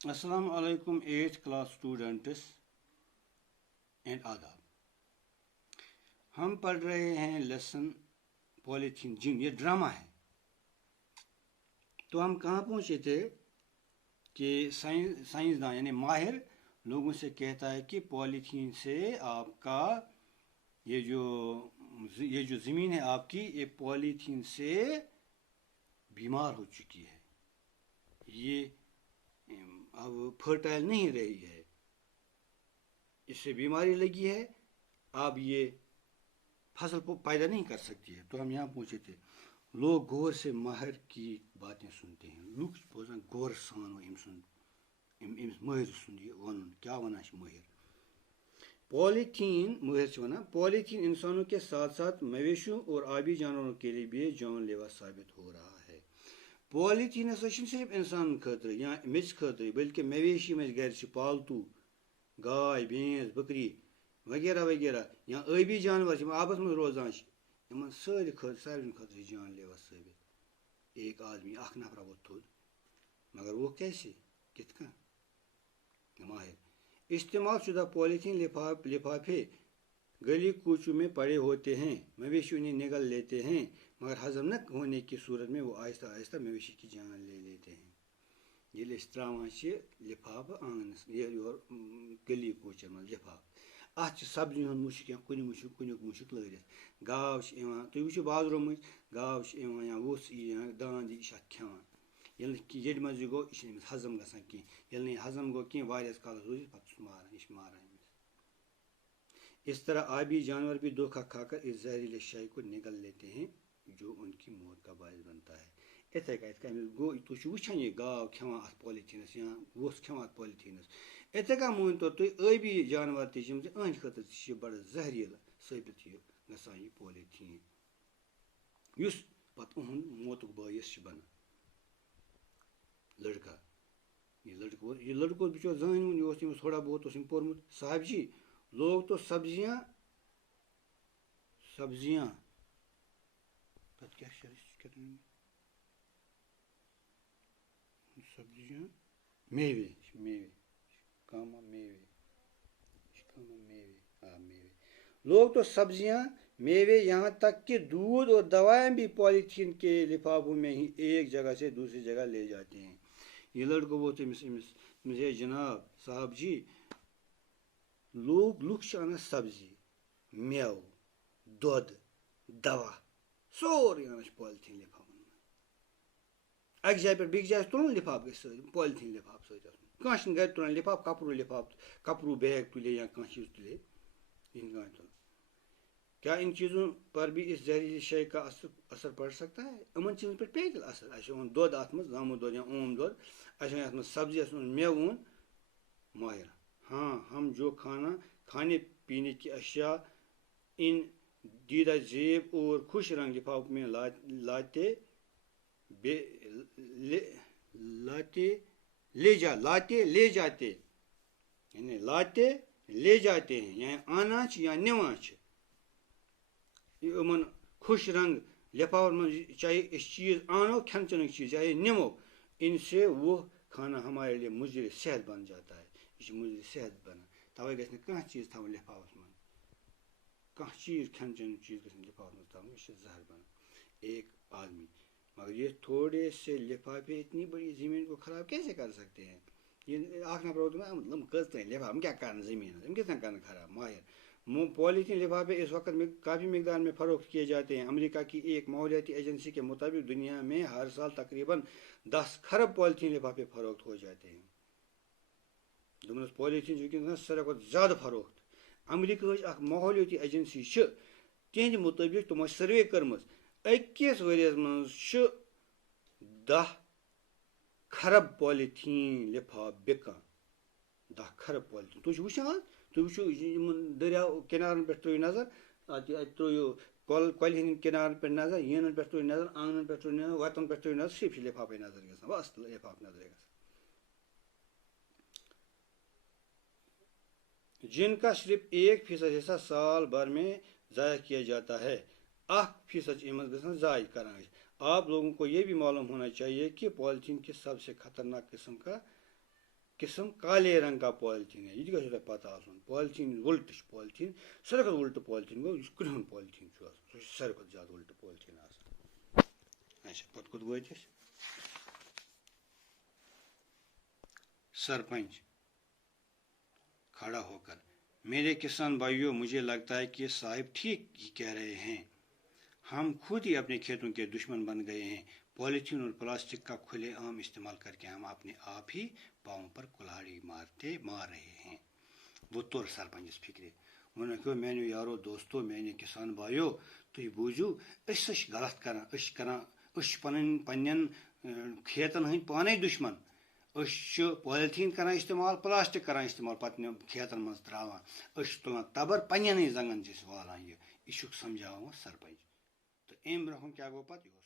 अस्सलाम वालेकुम 8th class students and आदाब। हम पढ़ रहे हैं लेसन पॉलीथीन जिन, ये ड्रामा है। तो हम कहाँ पहुँचे थे कि साइंसदान यानी माहिर लोगों से कहता है कि पॉलीथीन से आपका ये जो ज़मीन है आपकी, ये पॉलीथीन से बीमार हो चुकी है, ये अब फर्टाइल नहीं रही है, इससे बीमारी लगी है, अब ये फसल को पैदा नहीं कर सकती है। तो हम यहाँ पहुँचे थे। लोग गौर से माहिर की बातें सुनते हैं, लोग बोझान गौर सान अम्स माहिर सुन ये वन क्या वना माहिर। पॉलीथीन माहिर से वना पॉलीथीन इंसानों के साथ साथ मवेशियों और आबी जानवरों के लिए भी जानलेवा साबित हो रहा है। पॉलीथीन हसा सिर्फ इंसान खतर या मिस खतर बल्कि मवेशी में घर पालतू गाय भैंस बकरी वगैरह वगैरह या आबी जानवर आबस में रोजान इन सारे सारे खतर जानलेवा साबित। एक आदमी अख नफर वो थोद मगर वो कैसे कित माहिर। इस्तेमाल शुदा पॉलीथीन लिफाफे गली कूचों में पड़े होते हैं, मवेशी उन्हें निगल लेते हैं, मगर हजम न होने की सूरत में वो आहिस्ता आहिस्ता मवेशी की जान ले लेते हैं। ये त्रावान लिफाफ आंगनस गली कूचन मज लिफाफ अत सब्जी हूँ मुश्क या कुन मुश्क कुन मुश्क लगित गाव तुम वो बाजरों मज गाव या वुस या दांद यह खेवान ये मज गो यह हजम ग कहीं हजम गो कह वारिस कालस रोज पे मारान यह मारान। इस तरह आबी जानवर भी धोखा खाकर इस जहरीले शाई को निगल लेते हैं जो उनकी मौत का बायस बनता है। इथे गो तुम वुचान यह गाव खेवान अत पॉलीथीनस या वुस खेवान अत पॉलीथीनस इथे मान तो तुम आबी जानवर तहद खतर बड़ जहरील साबित गसान यह पॉलीथीन युस पत उहुंद मौतुक बायस बना। लड़का ये लड़को बिचो जान यह थोड़ा बहुत पोर्मुत साहब जी लोग तो सब्जियां क्या सब्जियां मेवे मेवे कामा मेवे मेवे लोग तो सब्जियां मेवे यहाँ तक कि दूध और दवाएं भी पॉलीथीन के लिफाफों में ही एक जगह से दूसरी जगह ले जाते हैं। ये लड़को वो मुझे जनाब साहब जी लोग आना सब्जी मेव दुध दवा सोरे आना पॉलीथीन लिफाफन अक जाय पे बीस जाय तुलन लिफाफ गई पॉलीथीन लिफाफ सह गर तुलान लिफाफ कपरू बैग तुले या कह चीज तुले इन तुल। क्या इन चीज़ों पर भी इस जहरीली शय का असर पड़ सकता है? इन चीज़ों पर पे असर अन दुध अत जामुन दुध या ओम दुध अत सब्जी मेव ओन माहिर। हाँ, हम जो खाने पीने की अशिया इन दीदा जेब और खुश रंग लिफाफ में लाते ले जाते हैं यानी अनाज या निवाच इन खुश रंग लिफाफन में चाहे इस चीज़ आनो खान चन चीज़ चाहे निमो इनसे वो खाना हमारे लिए मुज़र सेहत बन जाता है। यह मुझे सेहत बना तवे गि कह चीज़ थवन लिफाफस मन कह चीज़ खान चन चीज़ ग लिफाफ मज थवन यह जहर बना। एक आदमी मगर ये थोड़े से लिफाफे इतनी बड़ी ज़मीन को ख़राब कैसे कर सकते हैं? ये आख नफर मतलब कत लिफाफ क्या करना ज़मीन हम कितना करना खराब माहिर। पॉलीथीन लिफाफे इस वक्त में काफ़ी मकदार में फ़रोख्त किए जाते हैं। अमेरिका की एक माहौलियाती एजेंसी के मुताबिक दुनिया में हर साल तकरीबन 10 खरब पॉलीथीन लिफाफे फ़रोख्त हो जाते हैं। दोनों पॉलीथीन वनस सारे ज़्यादा फ़रोख्त। अमेरिका माहौलियाती एजेंसी तिहद मुताबिक तुम सर्वे कर्म अकिस वरियस मज 10 खरब पॉलीथीन लिफाफ बिकान 10 खरब पॉलीथीन तुम वुचान तुम वो दरियाव किनारन पे त्रो नजर त्रो कल हंद किनारन पे नजर यन पे त्रो नजर आंगन पे त्रो नजर वतन पे त्रो नजर सिर्फ लिफाफे नजर ग बस लिफाफ नजर ग जिनका सिर्फ 1% हिस्सा साल भर में ज़ाया किया जाता है 1% ग ज़ाय करान। आप लोगों को ये भी मालूम होना चाहिए कि पॉलीथीन की सबसे खतरनाक किस्म का قسم کالے رنگ کا پالیتھین ہے. یہ گژھو تۄہہِ پتہ آسُن. پالیتھین وُلٹہٕ چھُ پالیتھین. ساروی کھۄتہٕ وُلٹہٕ پالیتھین گوٚو یُس کرٛہُن پالیتھین چھُ آسان. سُہ چھُ ساروی کھۄتہٕ زیادٕ وُلٹہٕ پالیتھین آسان. اچھا پتہٕ کوٚت وٲتۍ أسۍ؟ سرپنچ کھڑا ہو کر: میرے کسان بھائیوں، مجھے لگتا ہے کہ صاحب ٹھیک ہی کہہ رہے ہیں. ہم خود ہی اپنے کھیتوں کے دشمن بن گئے ہیں. پالیتھین اور پلاسٹک کا کھلے عام استعمال کر کے ہم اپنے آپ ہی پاؤں پر کلاڑی مار رہے ہیں. وہ تور سرپنچس فکرِ. ووٚن کہ میانیو یارو دوستو، میانہِ کسان بھائیو، تُہۍ بوٗزِو، أسۍ چھِ غلط کران. أسۍ چھِ پننٮ۪ن کھیتن ہٕنٛدۍ پانے دشمن. أسۍ چھِ پالیتھیٖن کران استعمال، پلاسٹک کران استعمال، پتہٕ کھیتن منٛز تراوان. أسۍ چھِ تُلان تبر، پننٮ۪نٕے زنگن چھِ أسۍ والان. یہ چھُکھ سمجھاوان سرپنچ. تہٕ امہِ برونٛہہ کیٛاہ گوٚو پتہٕ؟